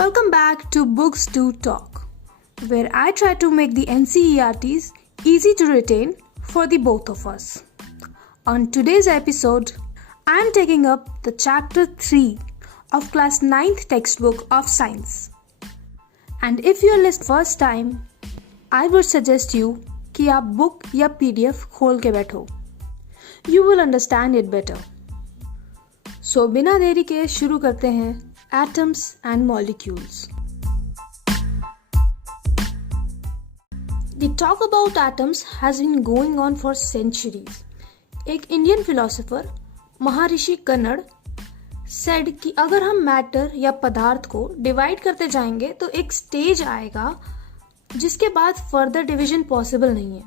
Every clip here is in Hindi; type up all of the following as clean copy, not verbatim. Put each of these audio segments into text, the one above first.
Welcome back to Books to Talk, where I try to make the NCERTs easy to retain for the both of us. On today's episode, I am taking up the chapter 3 of class 9th textbook of science. And if you are listening first time, I would suggest you कि आप बुक या PDF खोल के बैठो. You will understand it better. So बिना देरी के शुरू करते हैं Atoms and Molecules. The talk about atoms has been going on for centuries. एक इंडियन फिलोसोफर महर्षि कन्नड़ said कि अगर हम मैटर या पदार्थ को डिवाइड करते जाएंगे तो एक स्टेज आएगा जिसके बाद फर्दर डिवीजन पॉसिबल नहीं है.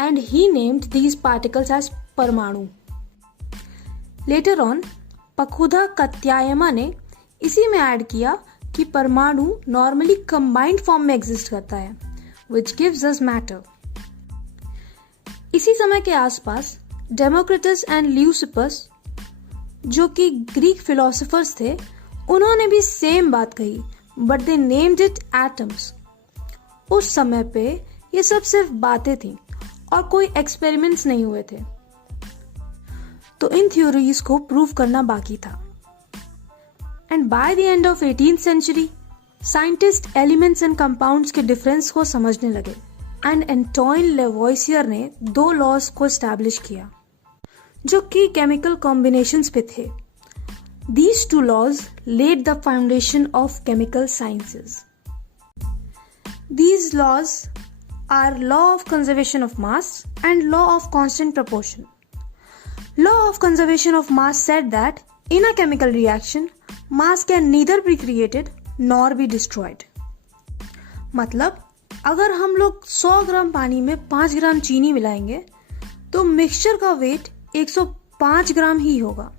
And he named these particles as परमाणु. लेटर ऑन पखुधा कत्यायमा ने इसी में ऐड किया कि परमाणु नॉर्मली कंबाइंड फॉर्म में एग्जिस्ट करता है, विच गिव्स अस मैटर. इसी समय के आसपास डेमोक्रिटस एंड ल्यूसिपस, जो कि ग्रीक फिलोसोफर्स थे, उन्होंने भी सेम बात कही, but they named it atoms. उस समय पे ये सब सिर्फ बातें थी और कोई एक्सपेरिमेंट्स नहीं हुए थे, तो इन थ्योरीज को प्रूव करना बाकी था. And by the end of 18th century scientist elements and compounds के डिफरेंस को समझने लगे. एंड एंटोइन लेवॉइसियर ने 2 लॉज को एस्टैब्लिश किया जो कि केमिकल कॉम्बिनेशंस पे थे. These 2 laws led the foundation of chemical sciences. These laws are law of conservation of mass and law of constant proportion. Law of conservation of mass said that in a chemical reaction, mass can neither be created nor be destroyed. मतलब अगर हम लोग 100 ग्राम पानी में 5 ग्राम चीनी मिलाएंगे तो मिक्सचर का वेट 105 ग्राम ही होगा,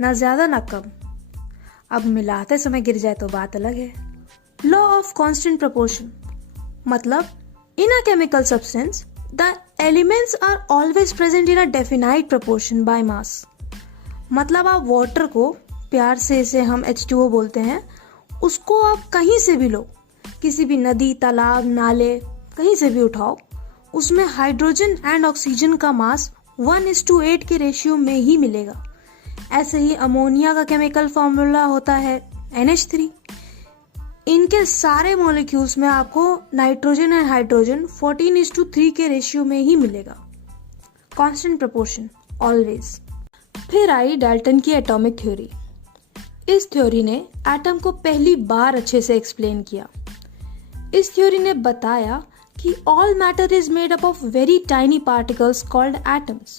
ना ज्यादा ना कम. अब मिलाते समय गिर जाए तो बात अलग है. Law of constant proportion मतलब in a chemical substance the elements are always present in a definite proportion by mass. मतलब आप वाटर को, प्यार से इसे हम H2O बोलते हैं, उसको आप कहीं से भी लो, किसी भी नदी, तालाब, नाले, कहीं से भी उठाओ, उसमें हाइड्रोजन एंड ऑक्सीजन का मास 1:8 के रेशियो में ही मिलेगा. ऐसे ही अमोनिया का केमिकल फॉर्मूला होता है NH3. इनके सारे मॉलिक्यूल्स में आपको नाइट्रोजन एंड हाइड्रोजन 14:3 के रेशियो में ही मिलेगा. Constant proportion always. फिर आई डाल्टन की एटॉमिक थ्योरी. इस थ्योरी ने एटम को पहली बार अच्छे से एक्सप्लेन किया. इस थ्योरी ने बताया कि all matter is made up of very tiny particles called atoms.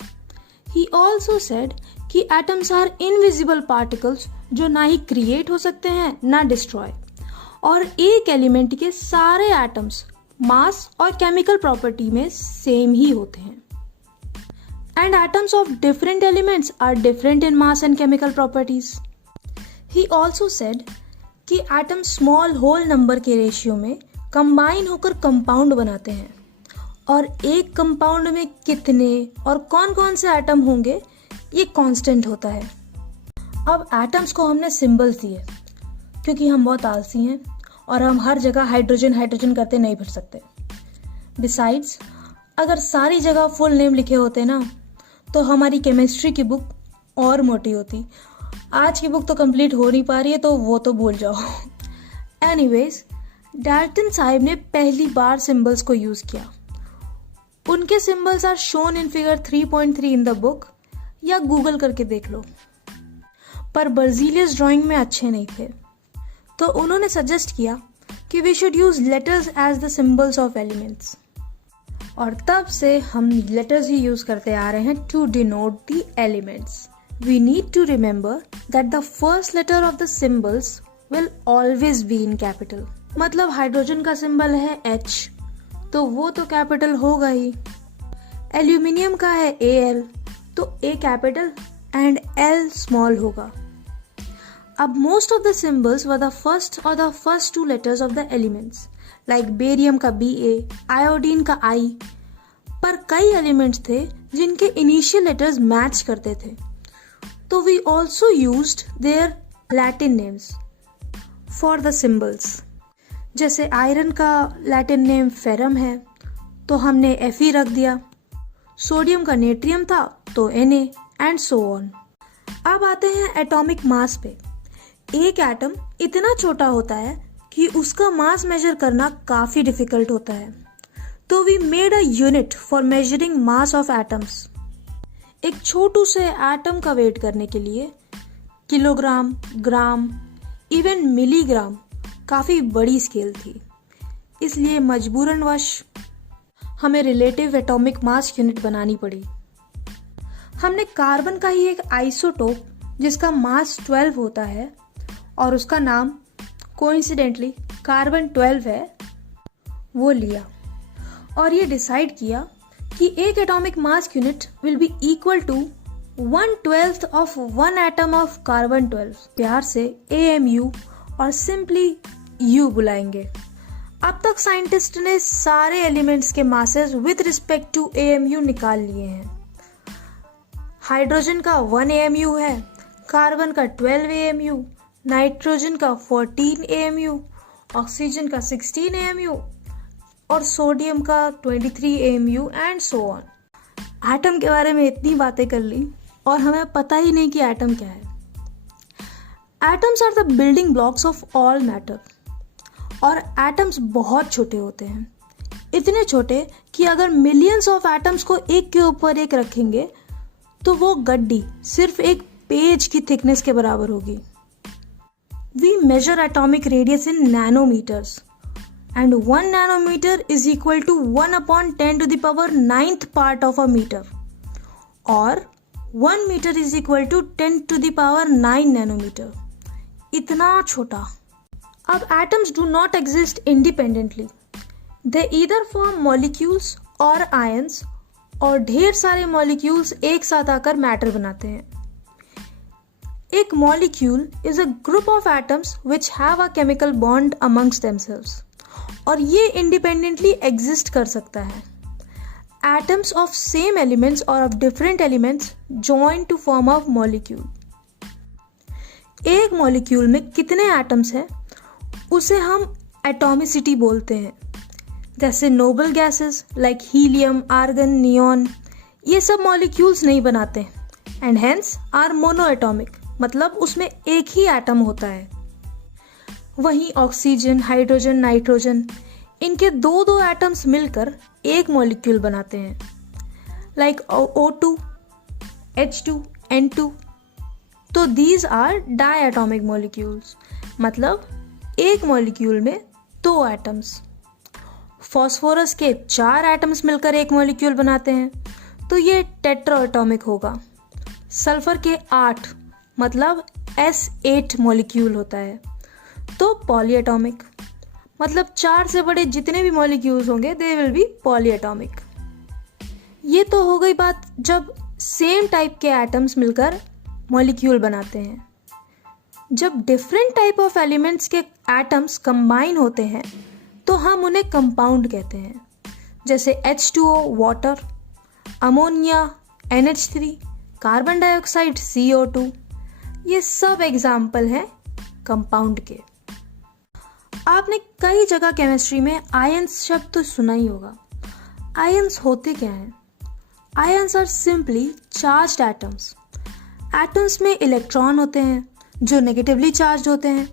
He also said कि एटम्स आर इनविजिबल पार्टिकल्स जो ना ही क्रिएट हो सकते हैं ना डिस्ट्रॉय, और एक एलिमेंट के सारे एटम्स मास और केमिकल प्रॉपर्टी में सेम ही होते हैं. And atoms of different elements are different in mass and chemical properties. He also said कि एटम स्मॉल होल नंबर के रेशियो में कंबाइन होकर कंपाउंड बनाते हैं, और एक कंपाउंड में कितने और कौन कौन से एटम होंगे ये कांस्टेंट होता है. अब एटम्स को हमने सिंबल्स दिए क्योंकि हम बहुत आलसी हैं और हम हर जगह हाइड्रोजन हाइड्रोजन करते नहीं फिर सकते. बिसाइड्स अगर सारी जगह फुल नेम लिखे होते ना तो हमारी केमिस्ट्री की बुक और मोटी होती. आज की बुक तो कंप्लीट हो नहीं पा रही है तो वो तो भूल जाओ. एनीवेज, डाल्टन साहब ने पहली बार सिंबल्स को यूज किया. उनके symbols are shown in figure 3.3 in the book, या गूगल करके देख लो. पर बर्जीलियस ड्राइंग में अच्छे नहीं थे, तो उन्होंने सजेस्ट किया कि we should use letters as the symbols of elements. और तब से हम लेटर्स ही यूज करते आ रहे हैं to denote the elements. We need to remember that the first letter of the symbols will always be in capital. मतलब हाइड्रोजन का सिंबल है H, तो वो तो कैपिटल होगा ही. एल्यूमिनियम का है Al, तो A capital and L small होगा. अब most of the symbols were the first or the first 2 letters of the elements, like barium का Ba, आयोडीन का I. पर कई एलिमेंट्स थे जिनके इनिशियल लेटर्स मैच करते थे, तो we also used their Latin names. For the symbols. जैसे आयरन का लैटिन नेम फेरम है तो हमने Fe रख दिया, सोडियम का नेट्रियम था तो Na एंड सो ऑन। अब आते हैं एटॉमिक मास पे। एक एटम इतना छोटा होता है कि उसका मास मेजर करना काफी डिफिकल्ट होता है, तो we made a unit for measuring mass of atoms. एक छोटू से एटम का वेट करने के लिए किलोग्राम, ग्राम, इवन मिलीग्राम काफी बड़ी स्केल थी, इसलिए मजबूरनवश हमें रिलेटिव एटॉमिक मास यूनिट बनानी पड़ी। हमने कार्बन का ही एक आइसोटोप जिसका मास 12 होता है और उसका नाम कोइंसिडेंटली कार्बन 12 है, वो लिया और ये डिसाइड किया कि एक atomic mass unit will be equal to 1/12 of one atom of carbon 12। प्यार से AMU और सिंपली U बुलाएंगे। अब तक साइंटिस्ट ने सारे एलिमेंट्स के masses with respect to AMU निकाल लिए हैं। हाइड्रोजन का 1 AMU है, कार्बन का 12 AMU, नाइट्रोजन का 14 AMU, ऑक्सीजन का 16 AMU और सोडियम का 23 AMU and so on. Atom के बारे में इतनी बातें कर ली और हमें पता ही नहीं कि एटम क्या है। Atoms are the building blocks of all matter और एटम्स बहुत छोटे होते हैं, इतने छोटे कि अगर मिलियंस ऑफ एटम्स को एक के ऊपर एक रखेंगे तो वो गड्डी सिर्फ एक पेज की थिकनेस के बराबर होगी। We measure atomic radius in nanometres and 1 nanometre is equal to 1/10⁹ part of a metre और 1 metre is equal to 10⁹ nanometre. इतना छोटा। अब atoms do not exist independently, they either form molecules और आयंस और ढेर सारे मॉलिक्यूल्स एक साथ आकर मैटर बनाते हैं। एक molecule is a group of atoms which have a chemical bond amongst themselves और ये इंडिपेंडेंटली एग्जिस्ट कर सकता है। एटम्स ऑफ सेम एलिमेंट्स और of different elements join to form a molecule. एक मॉलिक्यूल में कितने एटम्स हैं उसे हम एटॉमिसिटी बोलते हैं। जैसे noble gases like helium, argon, neon ये सब मॉलिक्यूल्स नहीं बनाते एंड हेंस आर मोनोएटॉमिक, मतलब उसमें एक ही एटम होता है। वहीं ऑक्सीजन, हाइड्रोजन, नाइट्रोजन इनके दो एटम्स मिलकर एक मॉलिक्यूल बनाते हैं लाइक O2, H2, N2। तो दीज आर डायएटॉमिक मॉलिक्यूल्स, मतलब एक मॉलिक्यूल में 2 एटम्स। फॉस्फोरस के 4 एटम्स मिलकर एक मॉलिक्यूल बनाते हैं तो ये टेट्राएटॉमिक होगा। सल्फर के 8 मतलब S8 मॉलिक्यूल होता है तो पॉलीएटॉमिक, मतलब 4 से बड़े जितने भी मॉलिक्यूल्स होंगे दे विल बी पॉलीएटॉमिक। ये तो हो गई बात जब सेम टाइप के एटम्स मिलकर मॉलिक्यूल बनाते हैं। जब डिफरेंट टाइप ऑफ एलिमेंट्स के एटम्स कंबाइन होते हैं तो हम उन्हें कंपाउंड कहते हैं। जैसे H2O water, ammonia NH3, carbon dioxide CO2, ये सब एग्जाम्पल हैं कंपाउंड के। आपने कई जगह केमिस्ट्री में आयंस शब्द तो सुना ही होगा। आयंस होते क्या हैं? Ions are simply charged atoms. Atoms में इलेक्ट्रॉन होते हैं जो नेगेटिवली चार्ज होते हैं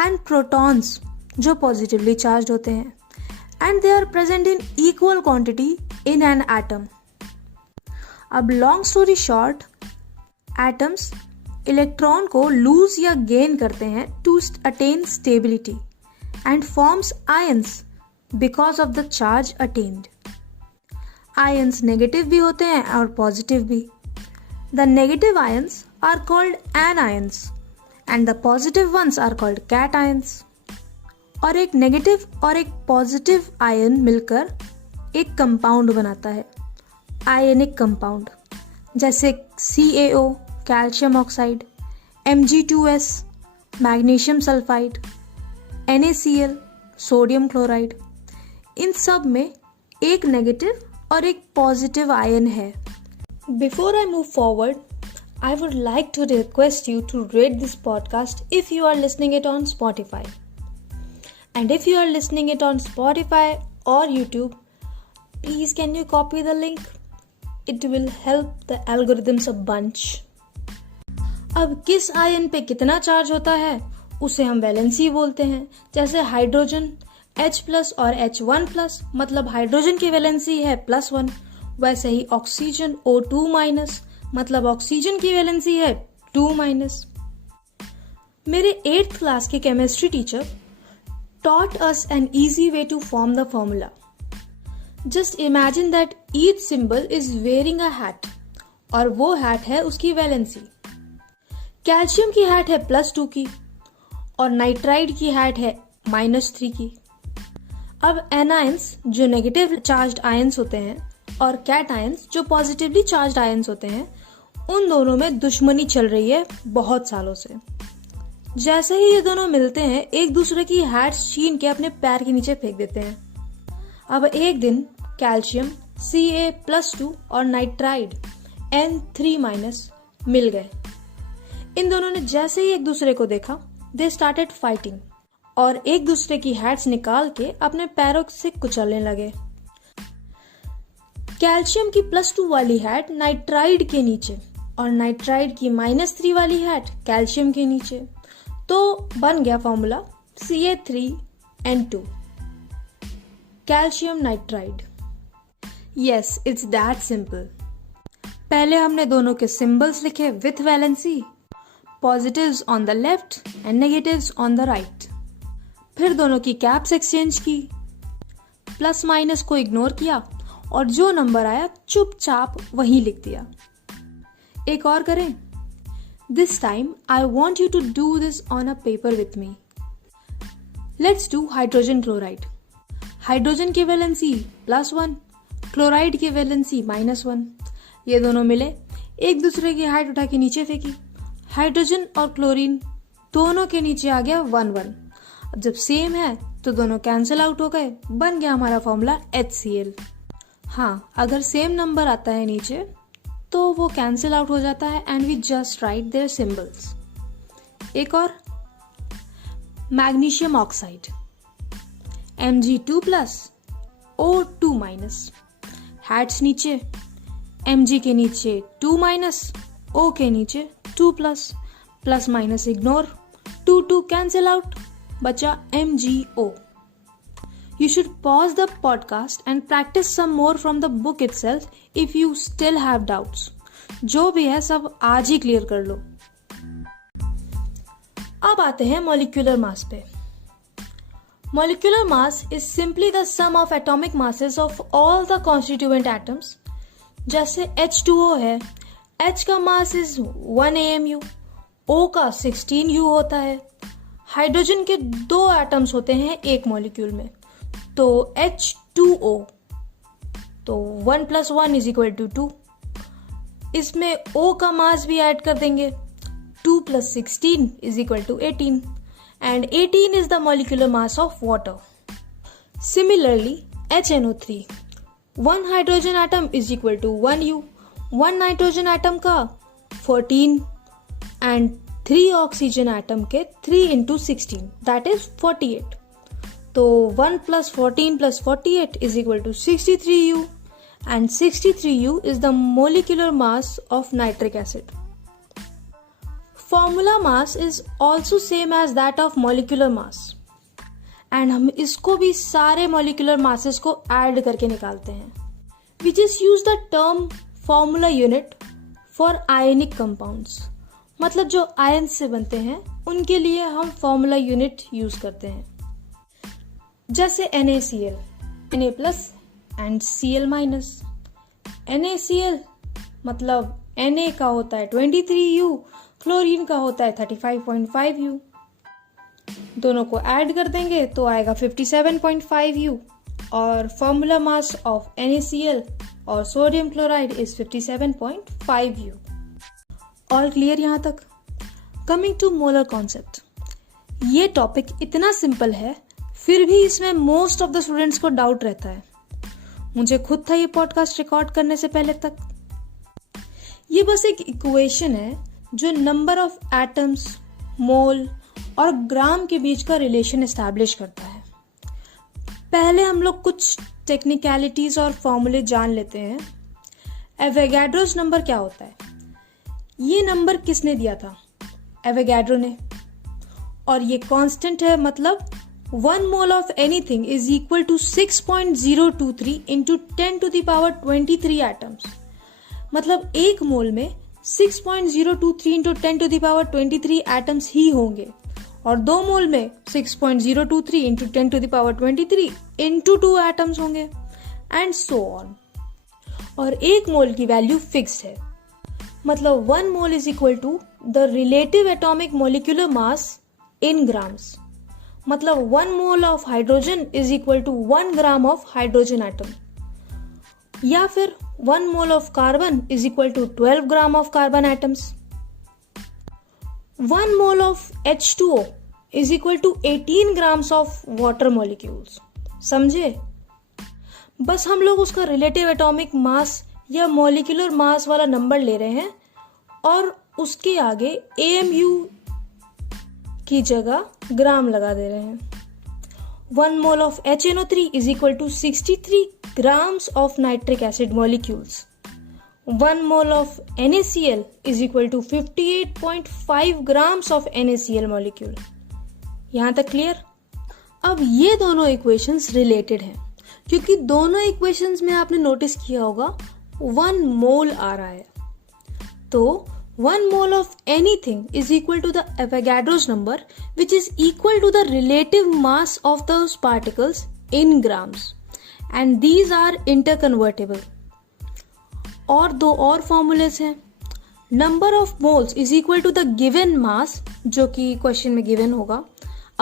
एंड प्रोटॉन्स जो पॉजिटिवली चार्ज होते हैं and they are present in equal quantity in an atom. अब long story short, atoms electron को लूज या गेन करते हैं to attain stability and forms ions because of the charge attained. Ions negative भी होते हैं और पॉजिटिव भी। The negative ions are called anions and the positive ones are called cations. और एक नेगेटिव और एक पॉजिटिव आयन मिलकर एक कंपाउंड बनाता है, आयनिक कंपाउंड, जैसे CaO calcium oxide, Mg2S magnesium sulphide, NaCl sodium chloride. इन सब में एक नेगेटिव और एक पॉजिटिव आयन है। Before I move forward, I would like to request you to rate this podcast if you are listening it on Spotify. And if you are listening it on Spotify or YouTube, please can you copy the link? It will help the algorithms a bunch. अब किस आयन पे कितना चार्ज होता है उसे हम वैलेंसी बोलते हैं. जैसे हाइड्रोजन H+ और H1+, मतलब हाइड्रोजन की वैलेंसी है +1. वैसे ही ऑक्सीजन O2-, मतलब ऑक्सीजन की वैलेंसी है 2-. मेरे 8th क्लास के chemistry teacher taught us an easy way to form the formula. Just imagine that each symbol is wearing a hat और वो hat है उसकी वैलेंसी. कैल्शियम की hat है +2 की और नाइट्राइड की hat है -3 की. अब एनायंस जो नेगेटिव चार्ज्ड आयंस होते हैं और कैटायंस जो पॉजिटिवली चार्ज्ड आयंस होते हैं, उन दोनों में दुश्मनी चल रही है बहुत सालों से. जैसे ही ये दोनों मिलते हैं एक दूसरे की हैट्स छीन के अपने पैर के नीचे फेंक देते हैं. अब एक दिन कैल्शियम Ca+2 और नाइट्राइड N3- मिल गए. इन दोनों ने जैसे ही एक दूसरे को देखा, दे स्टार्टेड फाइटिंग और एक दूसरे की हैट्स निकाल के अपने पैरों से कुचलने लगे. कैल्शियम की +2 वाली हैट नाइट्राइड के नीचे और नाइट्राइड की -3 वाली हैट कैल्शियम के नीचे. तो बन गया formula Ca3N2, calcium nitride. Yes, it's that simple. पहले हमने दोनों के सिंबल्स लिखे with valency, positives on the left and negatives on the right. फिर दोनों की कैप्स एक्सचेंज की, +- को इग्नोर किया और जो नंबर आया चुपचाप वहीं लिख दिया. एक और करें. This time, I want you to do this on a paper with me. Let's do hydrogen chloride. Hydrogen की वैलेंसी +1, क्लोराइड की वैलेंसी -1. ये दोनों मिले, एक दूसरे की हाइट उठा के नीचे फेंकी. हाइड्रोजन और क्लोरीन दोनों के नीचे आ गया 1-1. अब जब सेम है तो दोनों कैंसिल आउट हो गए, बन गया हमारा फॉर्मूला HCl. हाँ, अगर सेम नंबर आता है नीचे तो वो कैंसिल आउट हो जाता है and we just write their symbols. एक और, magnesium oxide Mg2+, O2-. Hats नीचे, Mg के नीचे 2-, O के नीचे 2+, +- इग्नोर, 2 कैंसिल आउट, बचा MgO. You should pause the podcast and practice some more from the book itself if you still have doubts. जो भी है सब आज ही क्लियर कर लो. अब आते हैं मॉलिक्यूलर मास पे. Molecular mass is simply the sum of atomic masses of all the constituent atoms. जैसे H2O है, H का मास is 1 AMU, O का 16 U होता है. हाइड्रोजन के 2 एटम्स होते हैं एक मॉलिक्यूल में, तो H2O, तो 1 + 1 = 2. इसमें O का मास भी ऐड कर देंगे, 2 + 16 = 18, and 18 is the molecular mass of water. Similarly, HNO3, 1 hydrogen atom = 1 U, 1 nitrogen atom का 14 and 3 oxygen atom के 3 × 16, that is 48. तो 1 + 14 + 48 = 63U, and 63U is the molecular mass of nitric acid. Formula mass is also same as that of molecular mass, and हम इसको भी सारे molecular masses को add करके निकालते हैं. We just use the term formula unit for ionic compounds. मतलब जो आयन से बनते हैं उनके लिए हम formula unit use करते हैं. जैसे NaCl, Na+ and Cl-. NaCl मतलब Na का होता है 23U, क्लोरीन का होता है 35.5U. दोनों को ऐड कर देंगे तो आएगा 57.5U, और फॉर्मूला मास ऑफ NaCl और sodium chloride is 57.5U. All clear यहाँ तक? Coming to molar concept. ये टॉपिक इतना सिंपल है फिर भी इसमें मोस्ट ऑफ द स्टूडेंट्स को डाउट रहता है. मुझे खुद था ये पॉडकास्ट रिकॉर्ड करने से पहले तक. ये बस एक इक्वेशन है जो नंबर ऑफ एटम्स, मोल और ग्राम के बीच का रिलेशन एस्टैब्लिश करता है. पहले हम लोग कुछ टेक्निकलिटीज और फॉर्मूले जान लेते हैं। एवोगाड्रोस नंबर क्या होता है? ये नंबर किसने दिया था? एवोगाड्रो ने। और ये कांस्टेंट है, मतलब 1 mole of anything is equal to 6.023 into 10⁻23 atoms. मतलब 1 मोल में 6.023 इंटू 10⁻23 एटम्स ही होंगे, और 2 मोल में 6.023 इंटू 10⁻23 इंटू 2 एटम्स होंगे, एंड सो ऑन। और 1 मोल की वैल्यू फिक्स है, मतलब 1 mole is equal to the relative atomic molecular mass in grams. मतलब 1 mole of hydrogen is equal to 1 gram of hydrogen atom, या फिर 1 mole of carbon is equal to 12 gram of carbon atoms. 1 mole of H2O is equal to 18 grams of water molecules. समझे? बस हम लोग उसका रिलेटिव एटॉमिक मास या मॉलिक्यूलर मास वाला नंबर ले रहे हैं और उसके आगे AMU की जगह ग्राम लगा दे रहे हैं। 1 mole of HNO3 is equal to 63 grams of nitric acid molecules. 1 mole of NaCl is equal to 58.5 grams of NaCl molecule. यहां तक क्लियर? अब ये दोनों इक्वेशंस रिलेटेड हैं, क्योंकि दोनों इक्वेशंस में आपने नोटिस किया होगा 1 मोल आ रहा है। तो 1 mole of anything is equal to the Avogadro's number, which is equal to the relative mass of those particles in grams, and these are interconvertible. और 2 और फॉर्मूलेस हैं। Number of moles is equal to the given mass, जो कि क्वेश्चन में गिवन होगा,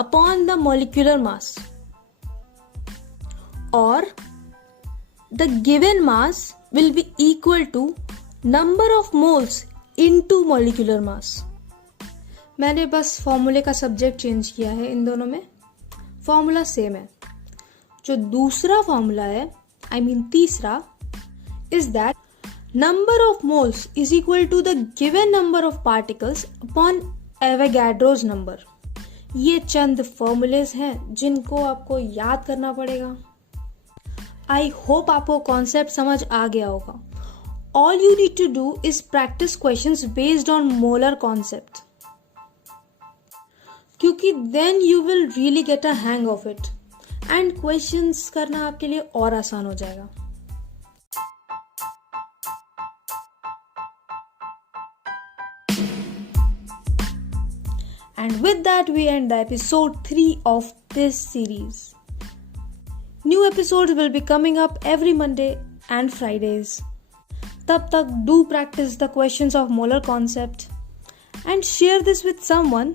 upon the molecular mass, और the given mass will be equal to number of moles into molecular mass. मैंने बस फॉर्मूले का सब्जेक्ट चेंज किया है, इन दोनों में फॉर्मूला सेम है। जो दूसरा फॉर्मूला है, तीसरा, is that number of moles is equal to the given number of particles upon Avogadro's number. ये चंद फॉर्मूलेज हैं जिनको आपको याद करना पड़ेगा। आई होप आपको कॉन्सेप्ट समझ आ गया होगा। All you need to do is practice questions based on molar concept, क्योंकि then you will really get a hang of it, and questions करना आपके लिए और आसान हो जाएगा। And with that we end the episode 3 of this series. New episodes will be coming up every Monday and Fridays. तब तक do practice the questions of molar concept and share this with someone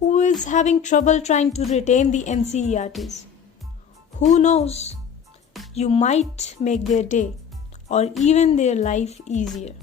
who is having trouble trying to retain the NCERTs. Who knows? You might make their day or even their life easier.